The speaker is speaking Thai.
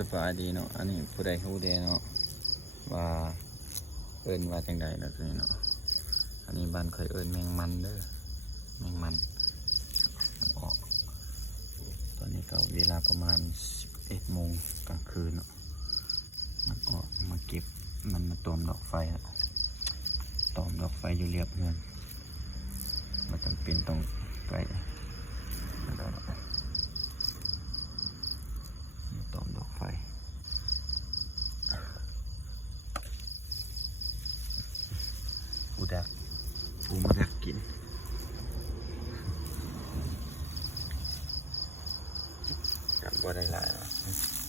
สบายดีเนาะอันนี้ผู้ใดเขาเดเนาะว่าเอิ้นว่าจังใดเนาะตัวนี้เนาะอันนี้บ้านเคยเอิ้นแมงมันเด้อแมงมันออกตอนนี้ก็เวลาประมาณ11 โมงกลางคืนเนาะมันออกมาเก็บมันมาตอมดอกไฟอะตอมดอกไฟอยู่เรียบเงินมันจำเป็นต้องไกลตอมดอกไฟปูมาดักกินกับบ่ได้หลายหรอก